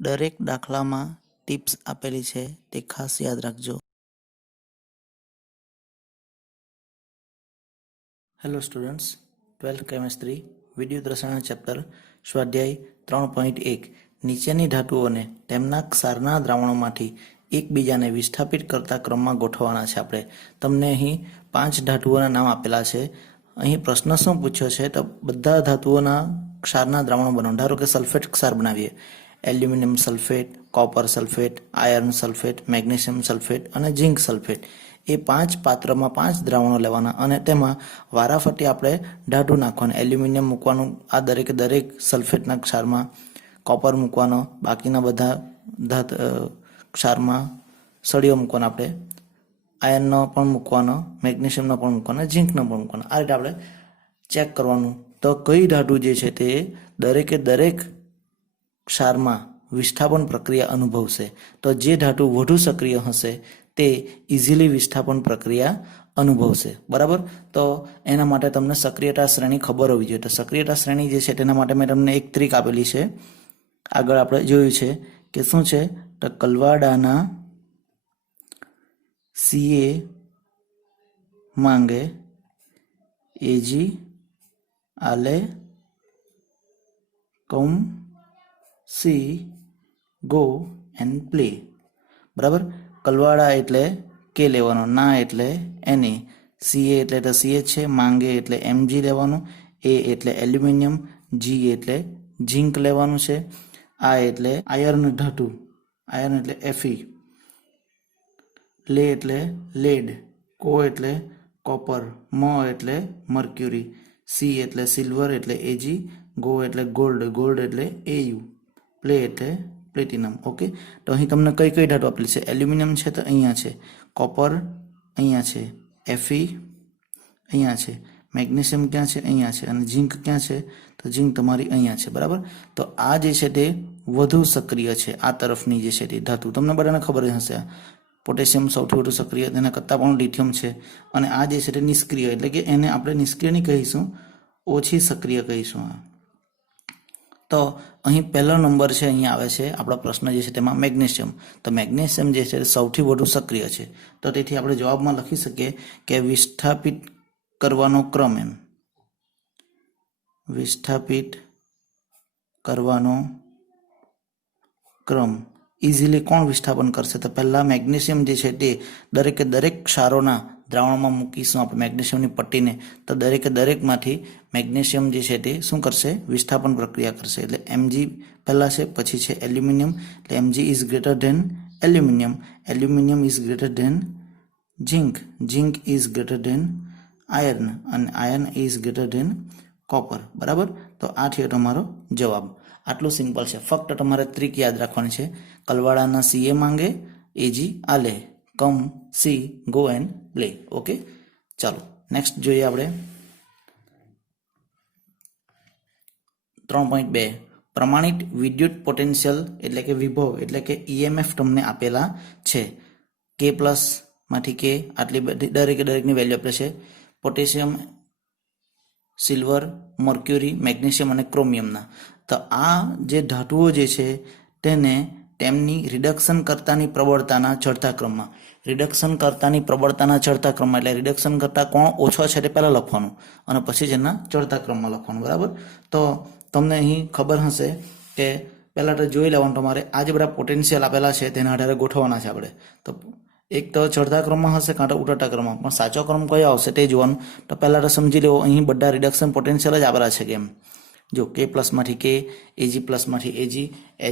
દરેક દાખલામાં ટિપ્સ આપેલી છે તે ખાસ યાદ રાખજો. હેલો સ્ટુડન્ટ્સ, 12th કેમેસ્ટ્રી વિદ્યુત રસાયણ ચેપ્ટર સ્વાધ્યાય 3.1 નીચેની ધાતુઓને તેમના ક્ષારના દ્રાવણોમાંથી એકબીજાને વિસ્થાપિત કરતા ક્રમમાં ગોઠવવાના છે. આપણે તમને અહીં 5 ધાતુઓના નામ આપેલા છે. અહીં પ્રશ્ન શું પૂછ્યો છે તો બધા ધાતુઓના ક્ષારના દ્રાવણો બનાવો. ધારો કે સલ્ફેટ ક્ષાર બનાવીએ. Aluminium sulphate, copper sulphate, iron sulphate, magnesium sulphate અને ઝિંક સલ્ફેટ, એ 5 પાત્રમાં 5 દ્રાવણો લેવાના અને તેમાં વારાફરતી આપણે ધાતુ નાખવાનું. એલ્યુમિનિયમ મૂકવાનું આ દરેકે દરેક સલ્ફેટના ક્ષારમાં, કોપર મૂકવાનો બાકીના બધા ક્ષારમાં, સળિયો મૂકવાનો આપણે, આયર્નનો પણ મૂકવાનો, મેગ્નેશિયમનો પણ મૂકવાનો, ઝિંકનો પણ મૂકવાનો. આ રીતે આપણે ચેક કરવાનું તો કઈ ધાતુ જે છે તે દરેકે દરેક ક્ષારમાં વિસ્થાપન પ્રક્રિયા અનુભવશે. તો જે ધાતુ વધુ સક્રિય હશે તે ઇઝીલી વિસ્થાપન પ્રક્રિયા અનુભવશે. બરાબર, તો એના માટે તમને સક્રિયતા શ્રેણી ખબર હોવી જોઈએ. તો સક્રિયતા શ્રેણી જે છે તેના માટે મેં તમને એક ટ્રીક આપેલી છે. આગળ આપણે જોયું છે કે શું છે તો કલવાડાના CA માંગે AG આલે come see go and play. બરાબર, કલવાડા એટલે કે લેવાનો, ના એટલે એને, CA એટલે તો CH છે, માંગે એટલે Mg લેવાનું, A એટલે એલ્યુમિનિયમ, G એટલે ઝિંક લેવાનું છે, આ એટલે આયર્ન ધાતુ, આયર્ન એટલે Fe, લે એટલે લેડ, કો એટલે કોપર, મ એટલે મર્ક્યુરી, સી એટલે સિલ્વર એટલે Ag, ગો એટલે ગોલ્ડ, ગોલ્ડ એટલે Au, પ્લે એટલે પ્લેટિનમ. ઓકે, તો અહીં તમને કઈ કઈ ધાતુ આપેલી છે? એલ્યુમિનિયમ છે તો અહીંયા છે, કોપર અહીંયા છે, Fe અહીંયા છે, મેગ્નેશિયમ ક્યાં છે? અહીંયા છે, અને ઝિંક ક્યાં છે? તો ઝિંક તમારી અહીંયા છે. બરાબર, તો આ જે છે તે વધુ સક્રિય છે. આ તરફની જે છે તે ધાતુ તમને બધાને ખબર હશે. પોટેશિયમ સૌથી વધુ સક્રિય, તેના કરતાં પણ લિથિયમ છે. અને આ જે છે તે નિષ્ક્રિય, એટલે કે એને આપણે નિષ્ક્રિય નહીં કહીશું, ઓછી સક્રિય કહીશું. તો અહીં પહેલો નંબર છે, અહીંયા આવે છે આપણો પ્રશ્ન જે છે તેમાં મેગ્નેશિયમ. તો મેગ્નેશિયમ જે છે સૌથી વધુ સક્રિય છે. તો તેથી આપણે જવાબમાં લખી શકીએ કે વિસ્થાપિત કરવાનો ક્રમ, એમ વિસ્થાપિત કરવાનો ક્રમ ઇઝીલી કોણ વિસ્થાપન કરશે? તો પહેલાં મેગ્નેશિયમ જે છે તે દરેકે દરેક ક્ષારોના દ્રાવણમાં મૂકીશું આપણે મેગ્નેશિયમની પટ્ટીને, તો દરેકે દરેકમાંથી મેગ્નેશિયમ જે છે તે શું કરશે? વિસ્થાપન પ્રક્રિયા કરશે. એટલે Mg પહેલાં છે, પછી છે એલ્યુમિનિયમ, એટલે Mg is greater than aluminium, aluminium is greater than zinc, zinc is greater than iron, અને iron is greater than copper. બરાબર, તો આ થયો તમારો જવાબ. આટલું સિમ્પલ છે. ફક્ત તમારે ટ્રીક યાદ રાખવાની છે. કલવાડાના CA માંગે AG આલે come see go and play. Okay, ચાલો નેક્સ્ટ જોઈએ આપણે 3.2 પ્રમાણિત વિદ્યુત પોટેન્શિયલ એટલે કે વિભવ એટલે કે EMF તમને આપેલા છે. K પ્લસ માંથી K આટલી બધી દરેકે દરેકની વેલ્યુ આપે છે. પોટેશિયમ, સિલ્વર, મર્ક્યુરી, મેગ્નેશિયમ અને ક્રોમિયમના. તો આ જે ધાતુઓ જે છે તેને તેમની રિડક્શન કરતાની પ્રબળતાના ચડતા ક્રમમાં, રિડક્શન કરતાની પ્રબળતાના ચડતા ક્રમમાં, એટલે રિડક્શન કરતા કોણ ઓછો છે તે પહેલાં લખવાનું અને પછી જેના ચડતા ક્રમમાં લખવાનું. બરાબર, તો તમને અહીં ખબર હશે કે પહેલાં તો જોઈ લેવાનું તમારે આ જે બધા પોટેન્શિયલ આપેલા છે તેના આધારે ગોઠવવાના છે આપણે. તો એક તો ચડતા ક્રમમાં હશે, કાં તો ઉતરતા ક્રમમાં, પણ સાચો ક્રમ કયો આવશે તે જોવાનું. તો પહેલાં તો સમજી લેવો અહીં બધા રિડક્શન પોટેન્શિયલ જ આપેલા છે. કેમ જો K પ્લસમાંથી K, Ag પ્લસમાંથી Ag,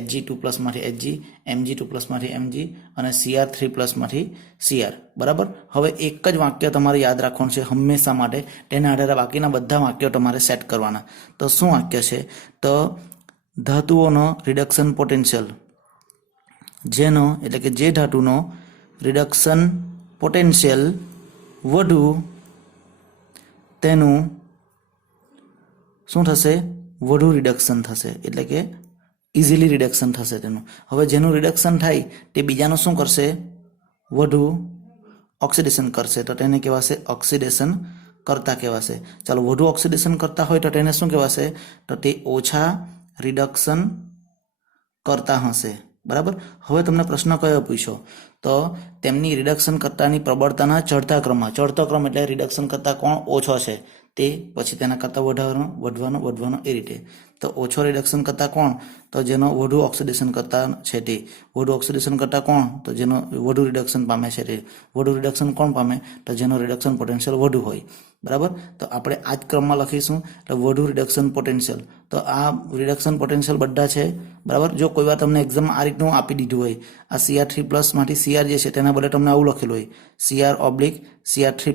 Hg2 પ્લસમાંથી Hg, Mg2 પ્લસમાંથી Mg અને Cr3 પ્લસમાંથી Cr. બરાબર, હવે એક જ વાક્ય તમારે યાદ રાખવાનું છે હંમેશા માટે, તેના આધારે બાકીના બધા વાક્યો તમારે સેટ કરવાના. તો શું વાક્ય છે? તો ધાતુઓનો રિડક્શન પોટેન્શિયલ, જેનો એટલે કે જે ધાતુનો રિડક્શન પોટેન્શિયલ વધુ તેનું શું થશે? વધુ રિડક્શન થશે, એટલે કે ઇઝીલી રિડક્શન થશે તેનું. હવે જેનું રિડક્શન થાય તે બીજાનું શું કરશે? વધુ ઓક્સિડેશન કરશે, તો તેને કહેવાશે ઓક્સિડેશન કરતા કહેવાશે. ચાલો, વધુ ઓક્સિડેશન કરતા હોય તો તેને શું કહેવાશે? તો તે ઓછા રિડક્શન કરતા હશે, બરાબર. હવે તમને પ્રશ્ન કયો પૂછ્યો તો તેમની રિડક્શન કરતાની પ્રબળતાના ચડતા ક્રમમાં, ચડતો ક્રમ એટલે રિડક્શન કરતા કોણ ઓછો છે તે પછી તેના કરતાં વધવાનો એ રીતે. તો ઓછો રિડક્શન કરતા કોણ તો જેનો વધુ ઓક્સિડેશન કરતા છે તે, વધુ ઓક્સિડેશન કરતા કોણ તો જેનો વધુ રિડક્શન પામે છે તે, વધુ રિડક્શન કોણ પામે તો જેનો રિડક્શન પોટેન્શિયલ વધુ હોય, બરાબર. તો આપણે આ જ ક્રમમાં લખીશું એટલે વધુ રિડક્શન પોટેન્શિયલ. તો આ રિડક્શન પોટેન્શિયલ બધા છે, બરાબર. જો કોઈ વાર તમને એક્ઝામમાં આ રીતનું આપી દીધું હોય, આ Cr3+ માંથી Cr જે છે તેના બદલે તમને આવું લખેલું હોય Cr/Cr3+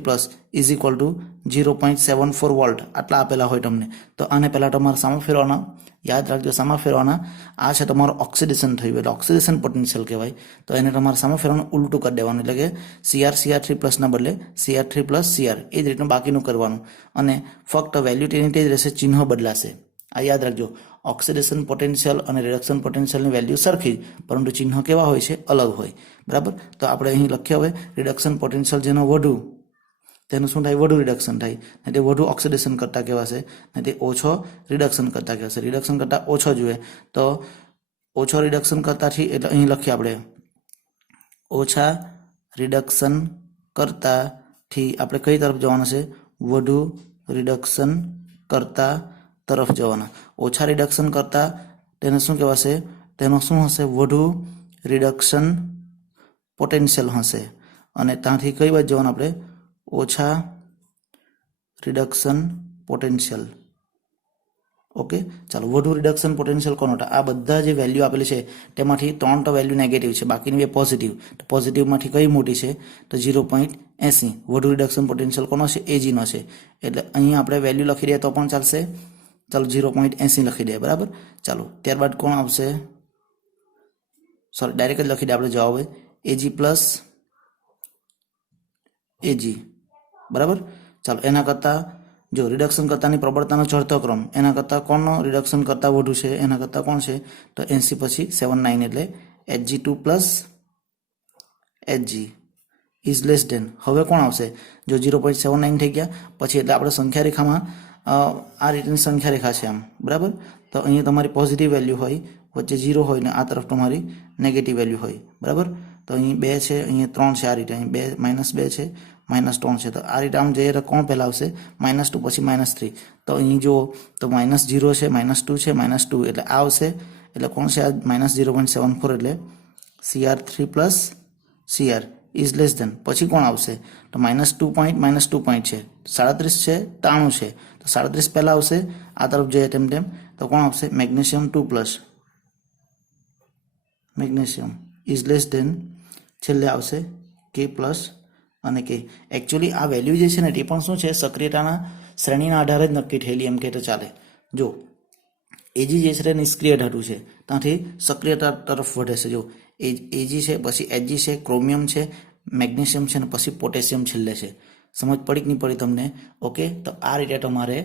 is equal two 0.74 volt આટલા આપેલા હોય તમને. તો આને પહેલાં તમારે સામા ફેરવાના, યાદ રાખજો સામા ફેરવાના. આ છે તમારું ઓક્સિડેશન થયું એટલે ઓક્સિડેશન પોટેન્શિયલ કહેવાય. તો એને તમારે સામા ફેરવાનું ઉલટું કરી દેવાનું એટલે કે Cr/Cr3+ ના બદલે Cr3+ Cr એ જ રીતનું બાકીનું કરવાનું અને ફક્ત વેલ્યુ તેની તે જ રહેશે, ચિહ્ન બદલાશે. આ યાદ રાખજો, ઓક્સિડેશન પોટેન્શિયલ અને રિડક્શન પોટેન્શિયલની વેલ્યુ સરખી જ પરંતુ ચિહ્ન કેવા હોય છે, અલગ હોય, બરાબર. તો આપણે અહીં લખીએ હવે રિડક્શન પોટેન્શિયલ જેનો વધુ તેનું શું થાય, વધુ રિડક્શન થાય ને તે વધુ ઓક્સિડેશન કરતા કહેવાશે ને તે ઓછો રિડક્શન કરતા કહેવાશે. રિડક્શન કરતા ઓછો જોઈએ તો ઓછો રિડક્શન કરતાથી એટલે અહીં લખીએ આપણે ઓછા રિડક્શન કરતાથી આપણે કઈ તરફ જવાના છે, વધુ રિડક્શન કરતા તરફ જવાના. ઓછા રિડક્શન કરતા તેને શું કહેવાશે, તેનો શું હશે, વધુ રિડક્શન પોટેન્શિયલ હશે અને ત્યાંથી કઈ બાજુ જવાનું આપણે, ઓછા રિડક્શન પોટેન્શિયલ. ઓકે, ચાલો વધુ રિડક્શન પોટેન્શિયલ કોનો હતા, આ બધા જે વેલ્યુ આપેલી છે તેમાંથી 3 તો વેલ્યુ નેગેટિવ છે, બાકીની 2 પોઝિટિવ. તો પોઝિટિવમાંથી કઈ મોટી છે તો 0.80. વધુ રિડક્શન પોટેન્શિયલ કોનો છે, એજીનો છે એટલે અહીં આપણે વેલ્યુ લખી દઈએ તો પણ ચાલશે. ચાલો 0.80 લખી દઈએ, બરાબર. ચાલો ત્યારબાદ કોણ આવશે, સોરી ડાયરેક્ટ જ લખી દઈએ આપણે જવાબ Ag+Ag, બરાબર. ચાલો એના કરતાં જો રિડક્શન કરતાની પ્રબળતાનો ચડતો ક્રમ એના કરતાં કોણનો રિડક્શન કરતાં વધુ છે, એના કરતાં કોણ છે તો 80 પછી 79 એટલે Hg ઇઝ લેસ ધેન. હવે કોણ આવશે, જો 0.79 થઈ ગયા પછી એટલે આપણે સંખ્યા રેખામાં આ રીતની સંખ્યા રેખા છે આમ, બરાબર. તો અહીંયા તમારી પોઝિટિવ વેલ્યુ હોય, વચ્ચે 0 હોય ને આ તરફ તમારી નેગેટિવ વેલ્યુ હોય, બરાબર. તો અહીં 2 છે, અહીંયા 3 છે, આ રીતે અહીં -2 છે, -3 છે. તો આ રીતે આમ જઈએ તો કોણ પહેલાં આવશે, -2 પછી -3. તો અહીં જુઓ તો -0 છે, -2 છે, -2 એટલે આ આવશે એટલે કોણ છે આ -0.74 એટલે Cr3+ Cr is less than. પછી કોણ આવશે તો -2 પોઈન્ટ છે, 37 છે, 93 છે. તો 37 પહેલાં આવશે, આ તરફ જઈએ તેમ તો કોણ આવશે, magnesium 2+, magnesium is less than છેલ્લે આવશે K+ અને K. એકચ્યુઅલી આ વેલ્યુ જે છે ને તે પણ શું છે, સક્રિયતાના શ્રેણીના આધારે જ નક્કી થયેલી એમ કે તો ચાલે. જો Ag જે છે તે નિષ્ક્રિય ધાતુ છે, ત્યાંથી સક્રિયતા તરફ વધે છે. જો Ag છે, પછી Hg છે, ક્રોમિયમ છે, મેગ્નેશિયમ છે અને પછી પોટેશિયમ છેલ્લે છે. સમજ પડી કે નહીં પડી તમને? ઓકે, તો આ રીતે તમારે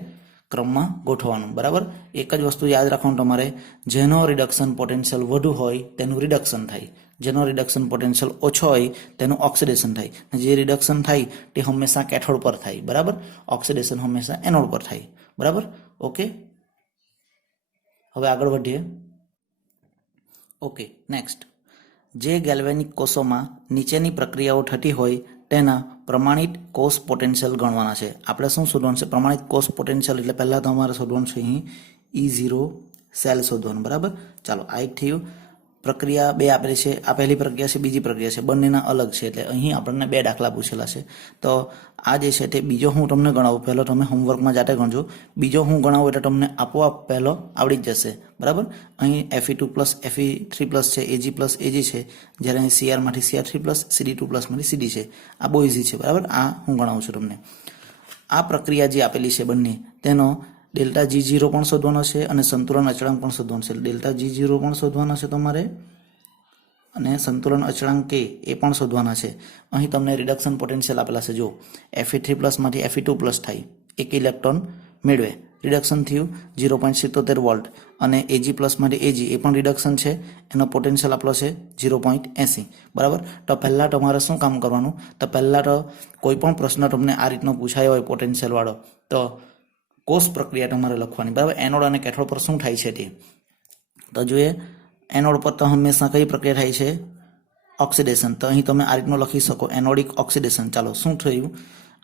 ક્રમમાં ગોઠવવાનું, બરાબર. એક જ વસ્તુ યાદ રાખવાનું તમારે, જેનો રિડક્શન પોટેન્શિયલ વધુ હોય તેનું રિડક્શન થાય, જેનો રિડક્શન પોટેન્શિયલ ઓછો હોય તેનું ઓક્સિડેશન થાય. જે રિડક્શન થાય તે હંમેશા કેથોડ પર થાય, બરાબર. ઓક્સિડેશન હંમેશા એનોડ પર થાય, બરાબર. ઓકે, હવે આગળ વધીએ. ઓકે, નેક્સ્ટ, જે ગેલ્વેનિક કોષોમાં નીચેની પ્રક્રિયાઓ થતી હોય તેના પ્રમાણિત કોષ પોટેન્શિયલ ગણવાના છે. આપણે શું શોધવાનું છે, પ્રમાણિત કોષ પોટેન્શિયલ એટલે પહેલાં તમારે શોધવાનું છે અહીં E0 સેલ શોધવાનું, બરાબર. ચાલો આ એક થયું. પ્રક્રિયા 2 આપેલી છે, આ પહેલી પ્રક્રિયા છે, બીજી પ્રક્રિયા છે, બંનેના અલગ છે એટલે અહીં આપણને 2 દાખલા પૂછેલા છે. તો આ જે છે તે બીજો હું તમને ગણાવું, પહેલો તમે હોમવર્કમાં જાતે ગણજો, બીજો હું ગણાવું એટલે તમને આપોઆપ પહેલો આવડી જ જશે, બરાબર. અહીં Fe2+, Fe3+ છે, Ag+Ag છે, જ્યારે અહીં Cr માંથી Cr3+, Cd2+ માંથી Cd છે. આ બહુ ઇઝી છે, બરાબર. આ હું ગણાવું છું તમને. આ પ્રક્રિયા જે આપેલી છે બંને, તેનો ડેલ્ટા G0 પણ શોધવાનો છે અને સંતુલન અચળાંક પણ શોધવાનો છે. ડેલ્ટા G0 પણ શોધવાનો છે તમારે અને સંતુલન અચળાંક K એ પણ શોધવાના છે. અહીં તમને રિડક્શન પોટેન્શિયલ આપેલા છે. જો Fe3+ માંથી Fe2+ થાય, 1 ઇલેક્ટ્રોન મેળવે, રિડક્શન થયું 0.77 વોલ્ટ અને Ag+ માંથી Ag એ પણ રિડક્શન છે, એનો પોટેન્શિયલ આપેલો છે 0.80, બરાબર. તો પહેલાં તમારે શું કામ કરવાનું, તો પહેલાં તો કોઈ પણ પ્રશ્ન તમને આ રીતનો પૂછાયો હોય પોટેન્શિયલ વાળો તો કોષ પ્રક્રિયા તમારે લખવાની, બરાબર. એનોડ અને કેથોડ પર શું થાય છે તે તો જોઈએ. એનોડ પર તો હંમેશા કઈ પ્રક્રિયા થાય છે? ઓક્સિડેશન. તો અહીં તમે આ રીતનું લખી શકો, એનોડિક ઓક્સિડેશન. ચાલો શું થયું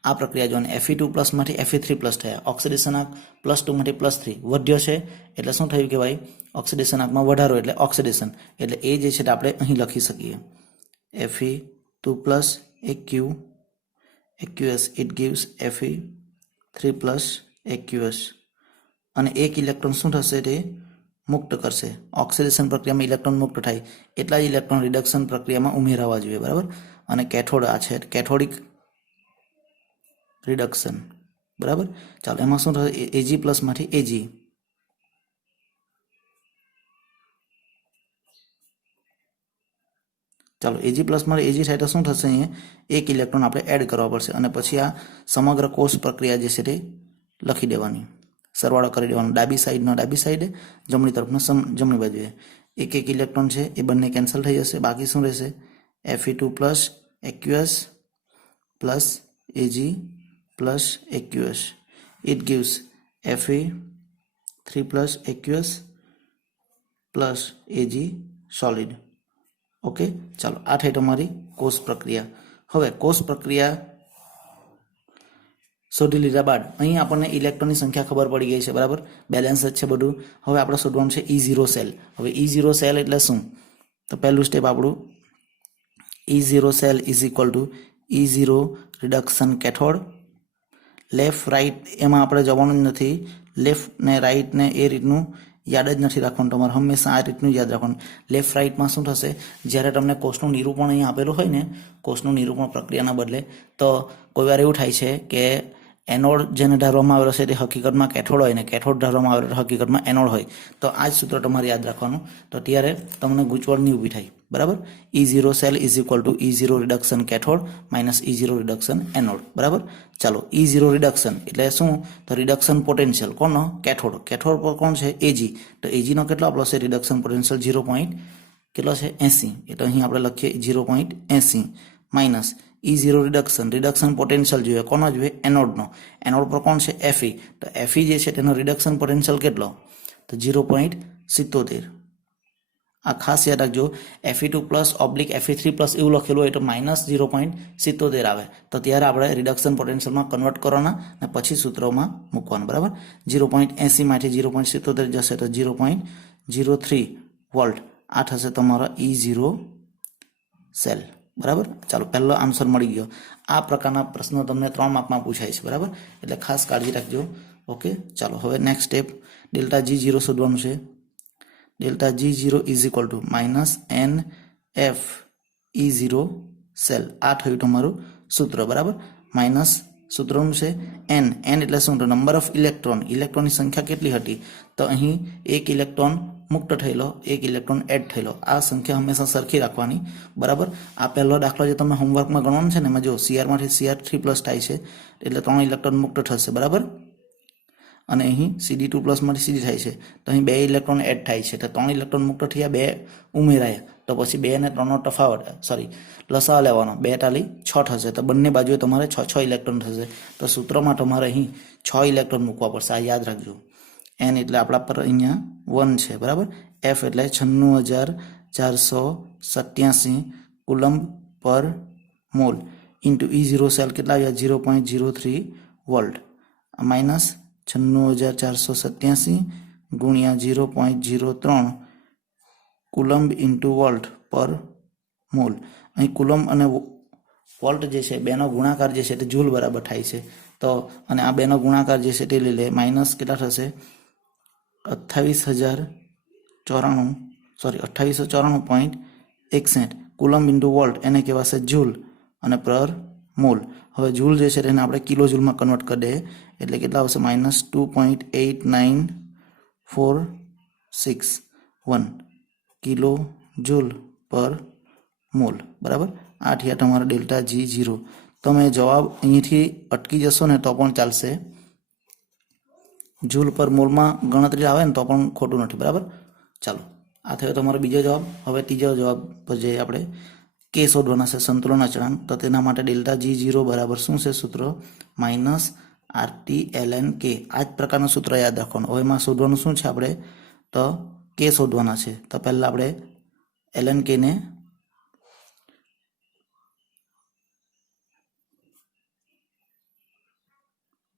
આ પ્રક્રિયા જોઈને? Fe2+ માંથી Fe3+ થયા, ઓક્સિડેશન આંક +2 માંથી +3 વધ્યો છે, એટલે શું થયું કે ભાઈ ઓક્સિડેશન આંકમાં વધારો એટલે ઓક્સિડેશન. એટલે એ જે છે તે આપણે અહીં લખી શકીએ Fe2+ aqueous it gives Fe3+ aqueous. અને એક ઇલેક્ટ્રોન શું થશે? તે મુક્ત કરશે. ઓક્સિડેશન પ્રક્રિયામાં ઇલેક્ટ્રોન મુક્ત થાય એટલા જ ઇલેક્ટ્રોન રિડક્શન પ્રક્રિયામાં ઉમેરવા જોઈએ, બરાબર. અને કેથોડ આ છે કેથોડિક રિડક્શન, બરાબર. ચાલો એમાં શું થશે? Ag+ માંથી Ag. ચાલો Ag+ માં Ag થાય તો શું થશે? અહીંયા એક ઇલેક્ટ્રોન આપણે એડ કરવા પડશે અને પછી આ સમગ્ર કોષ પ્રક્રિયા જે છે તે લખી દેવાની, સરવાળો કરી દેવાનો. ડાબી સાઈડનો ડાબી સાઈડે, જમણી તરફનો જમણી બાજુએ. એક ઇલેક્ટ્રોન છે એ બંને કેન્સલ થઈ જશે. બાકી શું રહેશે? Fe2+ aqueous plus Ag+ aqueous it gives Fe3+ aqueous plus Ag solid. Okay, ચાલો આ થઈ તમારી કોષ પ્રક્રિયા. હવે કોષ પ્રક્રિયા શોધી લીધા બાદ અહીં આપણને ઇલેક્ટ્રોનની સંખ્યા ખબર પડી ગઈ છે, બરાબર. બેલેન્સ જ છે બધું. હવે આપણે શોધવાનું છે E0 સેલ. હવે E0 સેલ એટલે શું? તો પહેલું સ્ટેપ આપણું E0 cell is equal to E0 reduction cathode. Left right એમાં આપણે જવાનું જ નથી. લેફ્ટ ને રાઈટ ને એ રીતનું યાદ જ નથી રાખવાનું તમારે, હંમેશા આ રીતનું યાદ રાખવાનું. લેફ્ટ રાઈટમાં શું થશે? જ્યારે તમને કોષનું નિરૂપણ અહીં આપેલું હોય ને, કોષનું નિરૂપણ પ્રક્રિયાના બદલે, તો કોઈ વાર એવું થાય છે કે એનોડ જેને ધારવામાં આવેલો છે તે હકીકતમાં કેથોડ હોય ને કેથોડ ધારવામાં આવેલો હકીકતમાં એનોડ હોય. તો આ જ સૂત્ર તમારે યાદ રાખવાનું. તો ત્યારે તમને ગૂંચવણ નહીં ઊભી થાય, બરાબર. E0 cell is equal to E0 reduction cathode minus E0 reduction anode, બરાબર. ચાલો E0 રિડક્શન એટલે શું? તો રિડક્શન પોટેન્શિયલ કોનો? કેથોડ. કેથોડ પર કોણ છે? Ag. તો Ag નો કેટલો આપેલો છે? Reduction potential 0. કેટલો છે? 80. એટલે અહીં આપણે લખીએ 0.80 માઇનસ E0 રિડક્શન પોટેન્શિયલ જોઈએ કોનો? જોઈએ એનોડનો. એનોડ પર કોણ છે? Fe. તો Fe જે છે તેનો રિડક્શન પોટેન્શિયલ કેટલો? તો 0.77. આ ખાસ યાદ રાખજો. Fe2+ / Fe3+ એવું લખેલું હોય તો -0.77 આવે, તો ત્યારે આપણે રિડક્શન પોટેન્શિયલમાં કન્વર્ટ કરવાના અને પછી સૂત્રોમાં મૂકવાનું, બરાબર. 0.80 માંથી 0.77 જશે તો 0.03 વોલ્ટ. આ થશે તમારો E0 સેલ, બરાબર. ચાલો પહેલો આન્સર મળી ગયો. આ પ્રકારના પ્રશ્નો તમને 3 માર્કમાં પૂછાય છે, બરાબર. એટલે ખાસ કાળજી રાખજો. ઓકે, ચાલો હવે નેક્સ્ટ સ્ટેપ ΔG0 શોધવાનું છે. ΔG0 is equal two -NF E0 cell. આ થયું તમારું સૂત્ર, બરાબર. માઇનસ સૂત્રનું છે N. N એટલે શું? તો નંબર ઓફ ઇલેક્ટ્રોન. ઇલેક્ટ્રોનની સંખ્યા કેટલી હતી? તો અહીં એક ઇલેક્ટ્રોન મુક્ત થયેલો, એક ઇલેક્ટ્રોન એડ થયેલો. આ સંખ્યા હંમેશા સરખી રાખવાની, બરાબર. આ પહેલો દાખલો જે તમે હોમવર્કમાં ગણવાનું છે ને, એમાં જો Crમાંથી Cr3+ થાય છે એટલે 3 ઇલેક્ટ્રોન મુક્ત થશે, બરાબર. અને અહીં Cd2+ માંથી Cd થાય છે તો અહીં 2 ઇલેક્ટ્રોન એડ થાય છે, તો 3 ઇલેક્ટ્રોન મુક્ત થયા, 2 ઉમેરાયા. તો પછી 2 અને 3નો તફાવત લસાઅ લેવાનો. 2 ટાલી 6 થશે, તો બંને બાજુએ તમારે 6 ઇલેક્ટ્રોન થશે. તો સૂત્રમાં તમારે અહીં 6 ઇલેક્ટ્રોન મૂકવા પડશે. આ યાદ રાખજો. N એટલે આપણા પર અહીંયા 1 છે, બરાબર. F એટલે 96,487 કુલમ્બ પર મોલ ઇન્ટુ E0 સેલ કેટલા આવ્યા? 0.03 વોલ્ટ માઇનસ 96,487 ગુણ્યા 0.03 કુલમ્બ ઇન્ટુ વોલ્ટ પર મોલ. અહીં કુલમ્બ અને વોલ્ટ જે છે બેનો ગુણાકાર જે છે તે જૂલ બરાબર થાય છે. તો અને આ બેનો ગુણાકાર જે છે તે લઈ લે, માઇનસ કેટલા થશે? 2894.61 કુલમ્બ ઇન્ટુ વોલ્ટ એને કહેવાશે જૂલ અને પર મોલ. હવે જૂલ જે છે તેને આપણે કિલો જૂલમાં કન્વર્ટ કરી દઈએ એટલે કેટલા આવશે? -2.89461 કિલો જૂલ પર મોલ, બરાબર. આ થયા તમારા ΔG0. તમે જવાબ અહીંથી અટકી જશો ને તો પણ ચાલશે. જૂલ પર મોલમાં ગણતરી આવે ને તો પણ ખોટું નથી, બરાબર. ચાલો આ થયો તમારો બીજો જવાબ. હવે ત્રીજો જવાબ પર જઈએ આપણે. કે શોધવાના છે સંતુલન અચળાંક. તો તેના માટે ΔG0 બરાબર શું છે સૂત્ર? -RT ln K. આ જ પ્રકારનું સૂત્ર યાદ રાખવાનું. હવે એમાં શોધવાનું શું છે આપણે? તો કે શોધવાના છે. તો પહેલાં આપણે ln k ને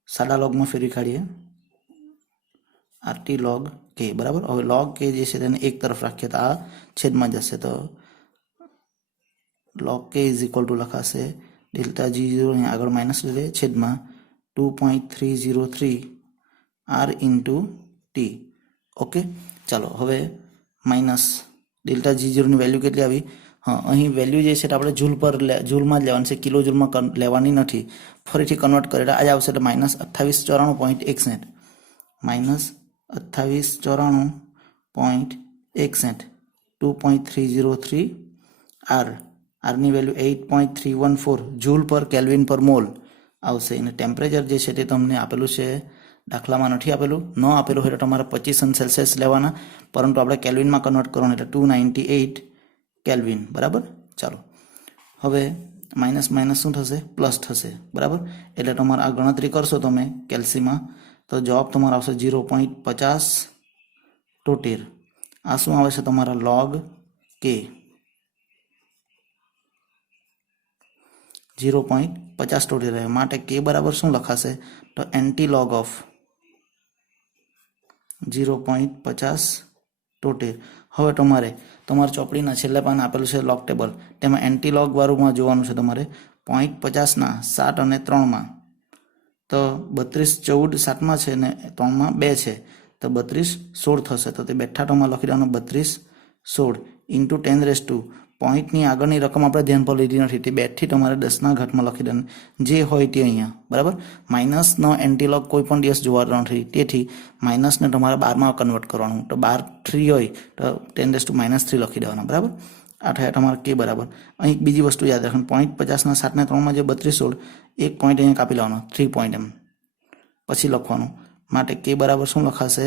સાદા લોગમાં ફેરવી કાઢીએ, RT log k બરાબર. હવે log k જે છે તેને એક તરફ રાખીએ તો આ છેદમાં જશે, તો log k is equal two લખાશે ડેલ્ટા G0 અહીં આગળ માઇનસ લઈએ છેદમાં 2.303 R ઇન્ટુ ટી. ઓકે, ચાલો હવે માઇનસ ડેલ્ટા G0 ની વેલ્યુ કેટલી આવી? હા, અહીં વેલ્યુ જે છે તે આપણે જૂલમાં જ લેવાની છે, કિલો જૂલમાં લેવાની નથી. ફરીથી કન્વર્ટ કરે એટલે આ જ આવશે, એટલે માઇનસ 2894.61 માઇનસ 2894.61 2.303 R. આરની વેલ્યુ 8.314 જૂલ પર કેલ્વિન પર મોલ આવશે. અને ટેમ્પરેચર જે છે તે તમને આપેલું છે, દાખલામાં નથી આપેલું. ન આપેલું હોય તો તમારે 25 સેલ્સિયસ લેવાના, પરંતુ આપણે કેલ્વિનમાં કન્વર્ટ કરવાનું એટલે 298 કેલ્વિન બરાબર. ચાલો હવે માઇનસ માઇનસ શું થશે? પ્લસ થશે બરાબર. એટલે તમારે આ ગણતરી કરશો તમે કેલ્સીમાં તો જવાબ તમારો આવશે 0.5073. આ શું આવે છે તમારા log k 0.5073 માટે k બરાબર શું લખાશે? તો એન્ટી લોગ ઓફ 0.5073. હવે તમારે ચોપડીના છેલ્લા પાન આપેલું છે લોગ ટેબલ, તેમાં એન્ટી લોગ વાળુંમાં જોવાનું છે તમારે 0.50ના 7 અને 3માં, તો 32 14 7માં છે ને 3માં 2 છે, તો 32 16 થશે. તો તે બેઠાટોમાં લખી દેવાનું 32 16 ઇન્ટુ 10 પોઈન્ટની આગળની રકમ આપણે ધ્યાન પર લીધી નથી, તે 2 થી તમારે 10ના ઘાતમાં લખી દેવાનું જે હોય તે અહીંયા બરાબર. માઇનસનો એન્ટીલોગ કોઈ પણ દિવસ જોવાનો નથી, તેથી માઇનસને તમારે 12માં કન્વર્ટ કરવાનું. તો 12 3 હોય તો 10⁻³ લખી દેવાના બરાબર. આ થયા તમારે કે બરાબર. અહીં બીજી વસ્તુ યાદ રાખવાની, 0.50ના 7 ને 3માં જે 32 16 એક પોઈન્ટ અહીંયા કાપી લેવાનો, 3 પોઈન્ટ એમ પછી લખવાનું. માટે કે બરાબર શું લખાશે?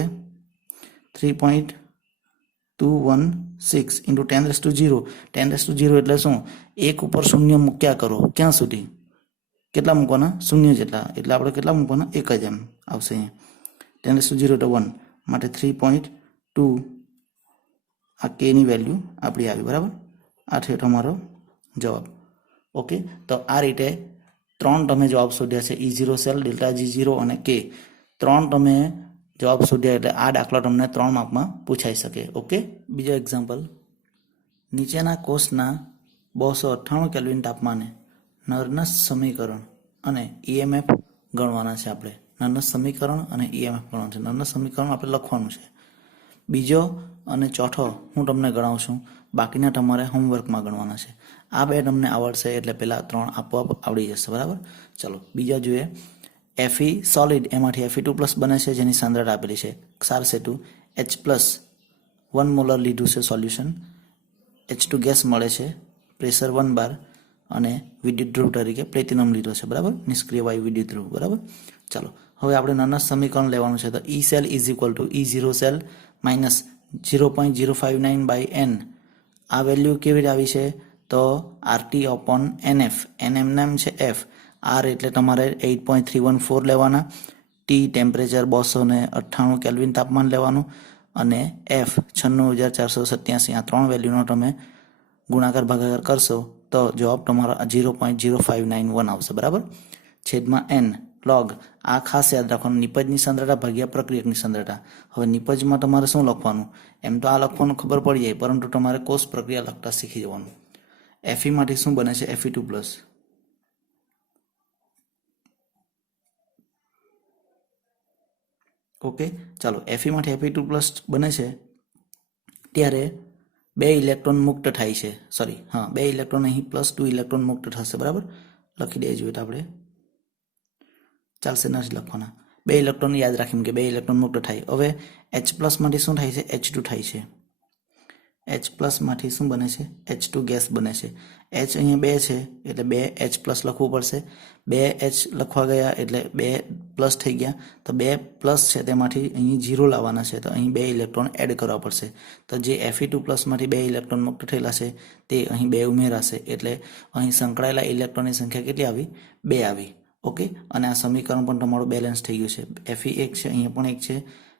3.216 ઇન્ટુ 10⁻0. 10⁻0 એટલે શું? એક ઉપર શૂન્ય મૂક્યા કરો, ક્યાં સુધી? કેટલા મૂકવાના? શૂન્ય જેટલા, એટલે આપણે કેટલા મૂકવાના? 1 જ એમ આવશે અહીંયા. 10⁻0 એટલે 1 માટે 3.2 આ કેની વેલ્યુ આપણી આવી બરાબર. આ થયો તમારો જવાબ. ઓકે, તો આ રીતે 3 તમે જવાબ શોધ્યા છે, E0 સેલ, ડેલ્ટા G0 અને K. 3 તમે જવાબ શોધ્યા એટલે આ દાખલો તમને 3 માર્કમાં પૂછાઈ શકે. ઓકે, બીજો એક્ઝામ્પલ, નીચેના કોષના 298 કેલ્વિન તાપમાને નર્નસ સમીકરણ અને EMF ગણવાના છે. આપણે નર્નસ સમીકરણ અને EMF ગણવાનું છે. નર્નસ સમીકરણ આપણે લખવાનું છે. બીજો અને ચોથો હું તમને ગણાવું છું, બાકીના તમારે હોમવર્કમાં ગણવાના છે. આ બે તમને આવડશે એટલે પેલા 3 આપોઆપ આવડી જશે બરાબર. ચલો બીજા જોઈએ. Fe સોલિડ એમાંથી Fe2+ બને છે, જેની સાંદ્રતા આપેલી છે ક્ષાર સેતુ H+, 1 મોલર લીધું છે સોલ્યુશન. H2 ગેસ મળે છે, પ્રેશર 1 બાર, અને વિદ્યુત ધ્રુવ તરીકે પ્લેટિનમ લીધો છે બરાબર, નિષ્ક્રિય વાયુ વિદ્યુત ધ્રુવ બરાબર. ચાલો હવે આપણે નર્નસ સમીકરણ લેવાનું છે. તો E cell is equal to E0 cell minus 0.059/n. આ વેલ્યુ કેવી રીતે આવી છે? તો RT/NF. NM છે F, R એટલે તમારે 8.314 લેવાના, T ટેમ્પરેચર 298 કેલ્વિન તાપમાન લેવાનું, અને F 96,487. આ 3 વેલ્યુનો તમે ગુણાકાર ભાગાકાર કરશો તો જવાબ તમારો 0.0591 આવશે બરાબર. છેદમાં n log. આ ખાસ યાદ રાખવાનું, નિપજની સાંદ્રતા ભાગ્યા પ્રક્રિયકની સાંદ્રતા. હવે નિપજમાં તમારે શું લખવાનું? એમ તો આ લખવાનું ખબર પડી જાય, પરંતુ તમારે કોષ પ્રક્રિયા લખતા શીખી જવાનું. Fe માંથી શું બને છે? Fe2+. ઓકે, ચાલો Fe માંથી Fe2+ બને છે ત્યારે 2 ઇલેક્ટ્રોન મુક્ત થાય છે. સોરી, હા, 2 ઇલેક્ટ્રોન અહીં +2 ઇલેક્ટ્રોન મુક્ત થશે બરાબર. લખી દઈએ જોઈએ તો આપણે ચાલશે, નથી લખવાના. 2 ઇલેક્ટ્રોન યાદ રાખીને કે 2 ઇલેક્ટ્રોન મુક્ત થાય. હવે H+ માંથી શું થાય છે? H2 થાય છે. H+ માંથી શું બને છે? H2 ગેસ બને છે. H અહીંયા 2 છે એટલે 2H+ લખવું પડશે. 2H લખવા ગયા એટલે 2+ થઈ ગયા, તો 2+ છે તેમાંથી અહીં 0 લાવવાના છે, તો અહીં 2 ઇલેક્ટ્રોન એડ કરવા પડશે. તો જે Fe2+ માંથી 2 ઇલેક્ટ્રોન મુક્ત થયેલા છે તે અહીં 2 ઉમેરાશે, એટલે અહીં સંકળાયેલા ઇલેક્ટ્રોનની સંખ્યા કેટલી આવી? 2 આવી. ઓકે, અને આ સમીકરણ પણ તમારું બેલેન્સ થઈ ગયું છે. Fe 1 છે, અહીંયા પણ 1 છે,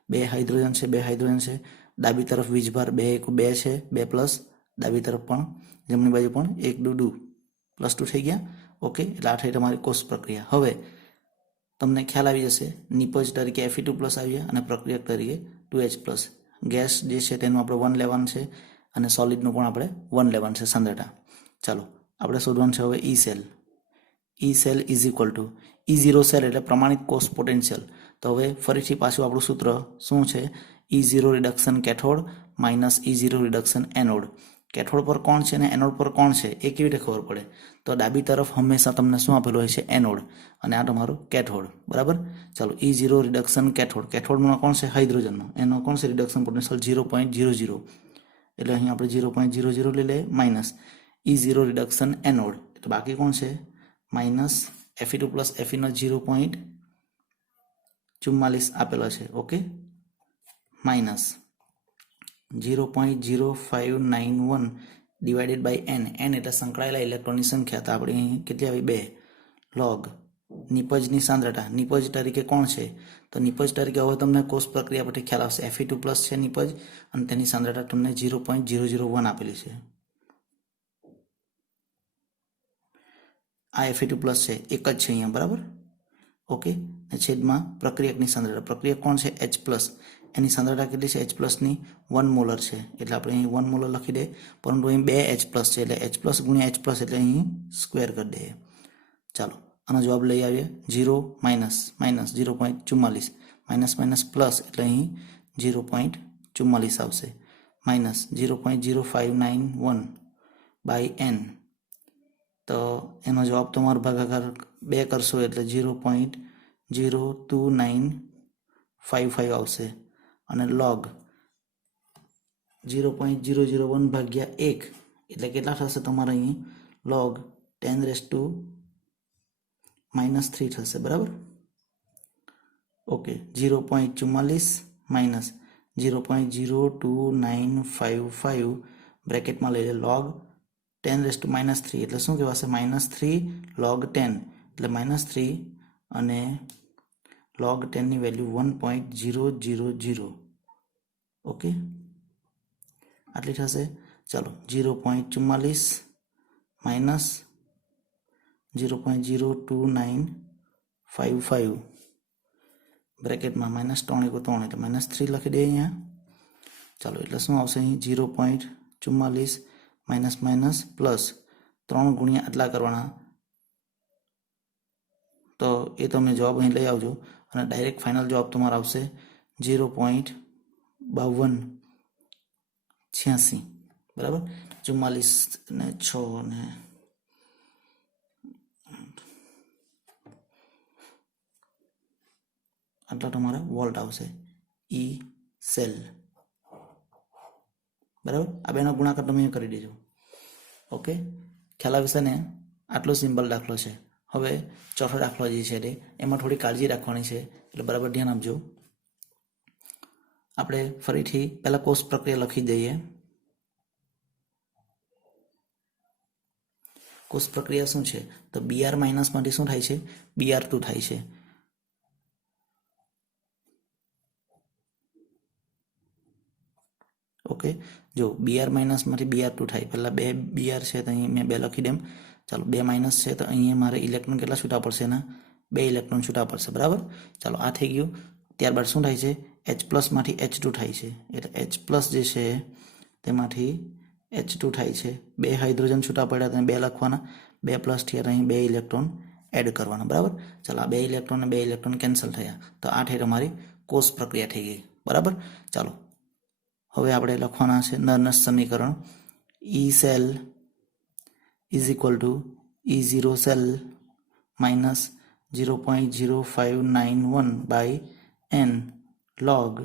2 હાઇડ્રોજન છે, 2 હાઇડ્રોજન છે, ડાબી તરફ વીજભાર 2 × 2 છે, 2 પ્લસ ડાબી તરફ પણ જમણી બાજુ પણ 1 × 2 +2 થઈ ગયા. ઓકે, એટલે આ થઈ તમારી કોષ પ્રક્રિયા. હવે તમને ખ્યાલ આવી જશે, નિપજ તરીકે Fe2+ આવ્યા અને પ્રક્રિયક તરીકે 2H+. ગેસ જે છે તેનું આપણે 1 લેવાનું છે અને સોલિડનું પણ આપણે 1 લેવાનું છે સાંદ્રતા. ચાલો આપણે શોધવાનું છે હવે E cell. E cell is equal to E0 cell એટલે પ્રમાણિત કોષ પોટેન્શિયલ. તો હવે ફરીથી પાછું આપણું સૂત્ર શું છે? E0 reduction cathode minus E0 reduction anode. Cathode પર કોણ છે અને એનોડ પર કોણ છે એ કેવી રીતે ખબર પડે? તો ડાબી તરફ હંમેશા તમને શું આપેલું હોય છે? એનોડ, અને આ તમારું કેથોડ. બરાબર. ચાલો E0 રિડક્શન કેથોડ. કેથોડમાં કોણ છે? હાઇડ્રોજનનો. એનો કોણ છે રિડક્શન પોટેન્શિયલ? 0.00. એટલે અહીં આપણે 0.00 લઈ લઈએ માઇનસ E0 રિડક્શન એનોડ. તો બાકી કોણ છે? માઇનસ Fe2+ Fe નો 0.44 આપેલો છે. Okay, minus 0.0591 divided by n. n એટલે સંકળાયેલા ઇલેક્ટ્રોનની સંખ્યા. તો આપણે અહીં કેટલી આવી? 2 log નિપજની સાંદ્રતા. નિપજ તરીકે કોણ છે? તો નિપજ તરીકે હવે તમને કોષ પ્રક્રિયા પરથી ખ્યાલ આવશે. Fe2+ છે નિપજ અને તેની સાંદ્રતા તમને 0.001 આપેલી છે. આ Fe2+ છે, એક જ છે અહીંયા. બરાબર. ઓકે, છેદમાં પ્રક્રિયકની સાંદ્રતા. પ્રક્રિયક કોણ છે? H+. એની સાંદ્રતા કેટલી છે? H+ની 1 મોલર છે, એટલે આપણે અહીં 1 મોલર લખી દે. પરંતુ અહીં 2 H+ છે, એટલે H+ ગુણ્યા H+, એટલે અહીં સ્ક્વેર કરી દઈએ. ચાલો આનો જવાબ લઈ આવીએ. 0 માઇનસ 0.44 માઇનસ માઇનસ પ્લસ, એટલે અહીં 0.44 આવશે. Minus 0.0591 by n. તો એનો જવાબ તમારો ભાગાકાર 2 કરશો એટલે 0.02955 આવશે. અને લોગ 0.001 ભાગ્યા 1 એટલે કેટલા થશે તમારે અહીં? લોગ 10⁻³ થશે. બરાબર. ઓકે, 0.44 માઇનસ 0.02955 બ્રેકેટમાં લઈ લે. લોગ 10⁻³ એટલે શું કહેવાશે? -3 log 10 એટલે -3 અને log 10 ની વેલ્યુ 1.000. ઓકે, આટલી થશે. ચાલો 0.44 માઇનસ 0.02955 બ્રેકેટમાં -3 × 3 એટલે -3 લખી દઈએ અહીંયા. ચાલો એટલે શું આવશે અહીં? 0.44 માઇનસ માઇનસ પ્લસ 3 ગુણ્યા આટલા કરવાના. તો એ તમે જવાબ અહીં લઈ આવજો અને ડાયરેક્ટ ફાઇનલ જવાબ તમારો આવશે 0.5286. બરાબર. 44 ને 6 ને આટલા તમારા વોલ્ટ આવશે. ઈ સેલ. બરાબર. આ બેનો ગુણાકાર તમે કરી દેજો. ઓકે, ખ્યાલ આવશે ને? આટલો સિમ્પલ દાખલો છે. હવે ચોથો દાખલો જે છે એમાં થોડી કાળજી રાખવાની છે, એટલે બરાબર ધ્યાન આપજો. આપણે ફરીથી પહેલા કોષ પ્રક્રિયા લખી દઈએ. કોષ પ્રક્રિયા શું છે? તો Br- માંથી શું થાય છે? Br2 થાય છે. ઓકે, જો Br- માંથી Br2 થાય. પહેલા 2 Br છે તો અહીં મેં 2 લખી દેમ. ચાલો 2 માઇનસ છે તો અહીંયા મારે ઇલેક્ટ્રોન કેટલા છૂટા પડશે? એના 2 ઇલેક્ટ્રોન છૂટા પડશે. બરાબર. ચાલો આ થઈ ગયું. ત્યારબાદ શું થાય છે? H+ માંથી H2 થાય છે, એટલે H+ જે છે તેમાંથી H2 થાય છે. 2 હાઇડ્રોજન છૂટા પડ્યા તો 2 લખવાના. 2 પ્લસ થયા, અહીં 2 ઇલેક્ટ્રોન એડ કરવાના. બરાબર. ચાલો આ 2 ઇલેક્ટ્રોન ને 2 ઇલેક્ટ્રોન કેન્સલ થયા, તો આ થઈ તમારી કોષ પ્રક્રિયા થઈ ગઈ. બરાબર. ચાલો હવે આપણે લખવાના છે નર્નસ સમીકરણ. E cell is equal to E0 cell minus 0.0591 by n log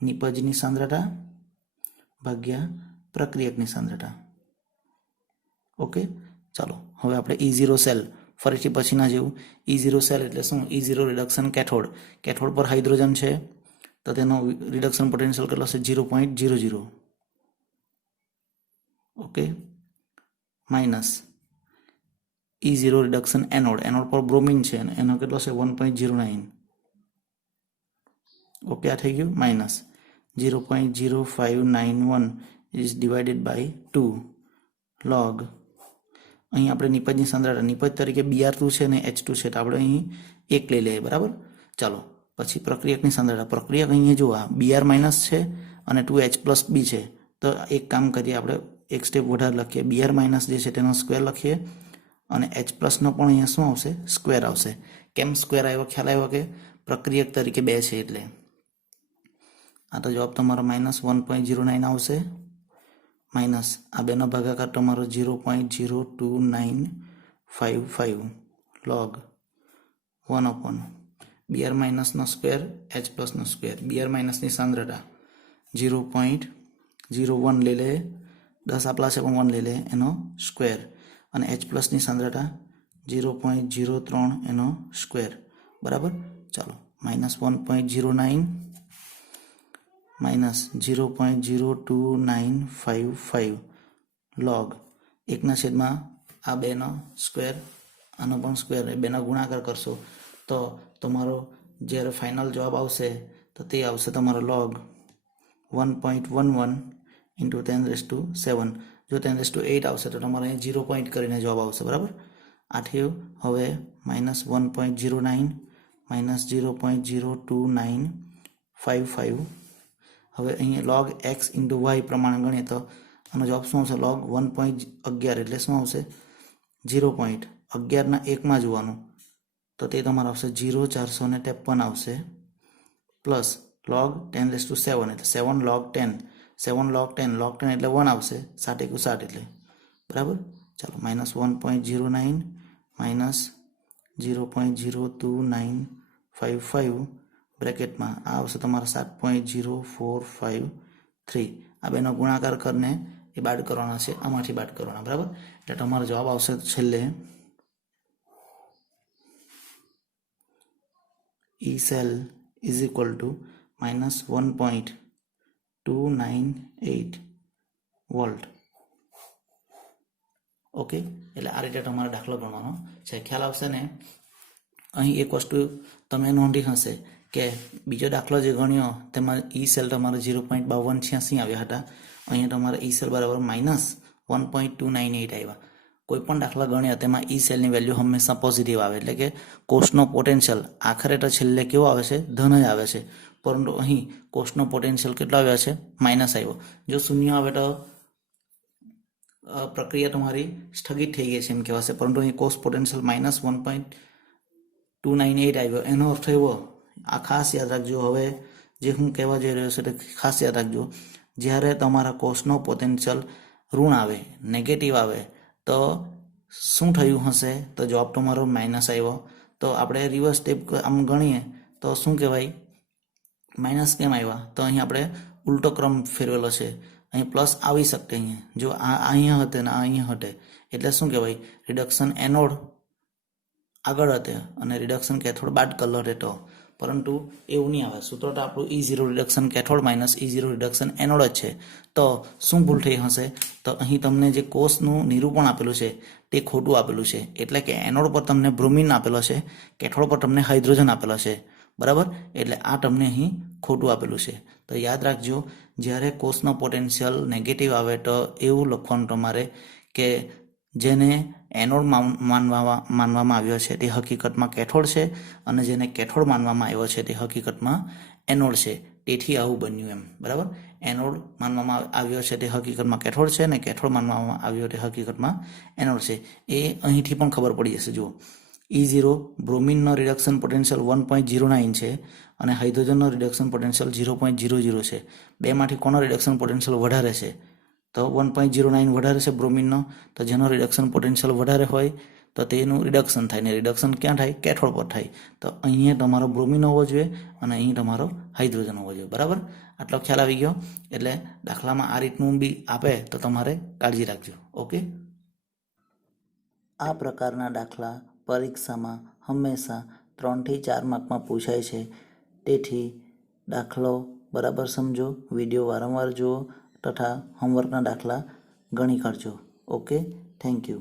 નિપજની સાંદ્રતા ભાગ્યા પ્રક્રિયકની સાંદ્રતા. ઓકે, ચાલો હવે આપણે E0 સેલ ફરીથી પછીના જેવું. E0 સેલ એટલે શું? E0 reduction cathode. કેથોડ પર હાઇડ્રોજન છે તો તેનો રિડક્શન પોટેન્શિયલ કેટલો છે? 0.00. Okay, minus E0 reduction anode. Anode પર બ્રોમિન છે અને એનો કેટલો છે? 1.09. ઓકે, આ થઈ ગયું. Minus 0.0591 is divided by 2 log અહીં આપણે નિપજની સાંદ્રતા નિપજ તરીકે Br2 છે ને H2 છે તો આપણે અહીં 1 લઈ લઈએ બરાબર. ચાલો પછી પ્રક્રિયકની સાંદ્રતા પ્રક્રિયક અહીંયા જુઓ Br માઇનસ છે અને 2H પ્લસ બી છે તો એક કામ કરીએ આપણે એક સ્ટેપ વધારે લખીએ Br માઇનસ જે છે તેનો સ્ક્વેર લખીએ અને H પ્લસનો પણ અહીંયા શું આવશે સ્ક્વેર આવશે. કેમ સ્ક્વેર આવ્યો ખ્યાલ આવ્યો કે પ્રક્રિયક તરીકે 2 છે એટલે આ તો જવાબ તમારો -1.09 આવશે માઇનસ આ બેનો ભાગાકાર તમારો 0.02955 log 1 Br માઇનસનો સ્ક્વેર H પ્લસનો સ્ક્વેર. Br માઇનસની સાંદ્રતા 0.01 લઈ લે 10 આપલા છે પણ 1 લઈ લે એનો સ્ક્વેર અને H પ્લસની સાંદ્રતા 0.03 એનો સ્ક્વેર બરાબર. ચાલો -1.09 માઇનસ 0.02955 log 1/2 આ બેનો સ્ક્વેર આનો પણ સ્ક્વેર બેનો ગુણાકાર કરશો તો તમારો જ્યારે ફાઇનલ જવાબ આવશે તો તે આવશે તમારો log 1.11 × 10⁷ જો 10⁸ આવશે તો તમારે અહીં 0 પોઈન્ટ કરીને જવાબ આવશે બરાબર. આ થયું. હવે -1.09 માઇનસ 0.02955 હવે અહીંયા log x × y પ્રમાણે ગણીએ તો આનો જવાબ શું આવશે log 1.11 એટલે શું આવશે 0.11 ના 1માં જોવાનું તો તે તમારો આવશે 0.453 આવશે પ્લસ log 10⁷ એટલે 7 log 10 log 10 એટલે 1 આવશે 7 × 7 એટલે બરાબર. ચાલો -1.09 માઇનસ 0.02955 બ્રેકેટમાં આ આવશે તમારા 7.0453 આ બેનો ગુણાકાર કરીને એ બાદ કરવાના છે આમાંથી બાદ કરવાના બરાબર. એટલે તમારો જવાબ આવશે છેલ્લે E cell is equal to -1.298 volt. Okay એટલે આ રીતે તમારે દાખલો ગણવાનો છે ખ્યાલ આવશે ને. અહીં એક વસ્તુ તમે નોંધી હશે કે બીજો દાખલો જે ગણ્યો તેમાં ઈ સેલ તમારે 0.5286 આવ્યા હતા અહીંયા તમારે ઈ સેલ બરાબર -1.298 આવ્યા. કોઈ પણ દાખલા ગણ્યા તેમાં ઈ સેલની વેલ્યુ હંમેશા પોઝિટિવ આવે એટલે કે કોષનો પોટેન્શિયલ આખરે તો છેલ્લે કેવો આવે છે ધન જ આવે છે પરંતુ અહીં કોષનો પોટેન્શિયલ કેટલો આવ્યો છે માઇનસ આવ્યો. જો શૂન્ય આવે તો પ્રક્રિયા તમારી સ્થગિત થઈ ગઈ છે એમ કહેવાશે પરંતુ અહીં કોષ પોટેન્શિયલ -1.298 આવ્યો એનો અર્થ એવો આ ખાસ યાદ રાખજો. હવે જે હું કહેવા જઈ રહ્યો છું તે ખાસ યાદ રાખજો જ્યારે તમારા કોષનો પોટેન્શિયલ ઋણ આવે નેગેટિવ આવે તો શું થયું હશે તો જવાબ તમારો માઇનસ આવ્યો તો આપણે રિવર્સ સ્ટેપ આમ ગણીએ તો શું કહેવાય માઇનસ કેમ આવ્યા તો અહીં આપણે ઉલટો ક્રમ ફેરવેલો છે અહીં પ્લસ આવી શકતે અહીંયા જો આ અહીંયા હતે ને આ અહીંયા હટે એટલે શું કહેવાય રિડક્શન એનોડ આગળ હતે અને રિડક્શન કેથોડ બાદ કલર હતો પરંતુ એવું નહીં આવે. સૂત્ર તો આપણું E0 reduction cathode minus E0 reduction anode જ છે. તો શું ભૂલ થઈ હશે તો અહીં તમને જે કોષનું નિરૂપણ આપેલું છે તે ખોટું આપેલું છે એટલે કે એનોડ પર તમને બ્રોમિન આપેલો છે કેથોડ પર તમને હાઇડ્રોજન આપેલો છે બરાબર. એટલે આ તમને અહીં ખોટું આપેલું છે. તો યાદ રાખજો જ્યારે કોષનો પોટેન્શિયલ નેગેટિવ આવે તો એવું લખવાનું તમારે કે જેને એનોડ માનવામાં આવ્યો છે તે હકીકતમાં કેથોડ છે અને જેને કેથોડ માનવામાં આવ્યો છે તે હકીકતમાં એનોડ છે. તેથી આવું બન્યું એમ બરાબર. એનોડ માનવામાં આવ્યો છે તે હકીકતમાં કેથોડ છે અને કેથોડ માનવામાં આવ્યો તે હકીકતમાં એનોડ છે. એ અહીંથી પણ ખબર પડી જશે. જુઓ E0 બ્રોમિનનો રિડક્શન પોટેન્શિયલ 1.09 છે અને હાઇડ્રોજનનો રિડક્શન પોટેન્શિયલ 0.00 છે. બેમાંથી કોનો રિડક્શન પોટેન્શિયલ વધારે છે તો 1.09 વધારે છે બ્રોમિનનો તો જેનો રિડક્શન પોટેન્શિયલ વધારે હોય તો તેનું રિડક્શન થાય ને રિડક્શન ક્યાં થાય કેથોડ પર થાય. તો અહીંયા તમારો બ્રોમિન હોવો જોઈએ અને અહીં તમારો હાઇડ્રોજન હોવો જોઈએ બરાબર. આટલો ખ્યાલ આવી ગયો. એટલે દાખલામાં આ રીતનું બી આપે તો તમારે કાળજી રાખજો. ઓકે આ પ્રકારના દાખલા પરીક્ષામાં હંમેશા 3 થી 4 માર્કમાં પૂછાય છે. તેથી દાખલો બરાબર સમજો વિડીયો વારંવાર જુઓ તથા હોમવર્કના દાખલા ગણી કાઢજો. Okay thank you.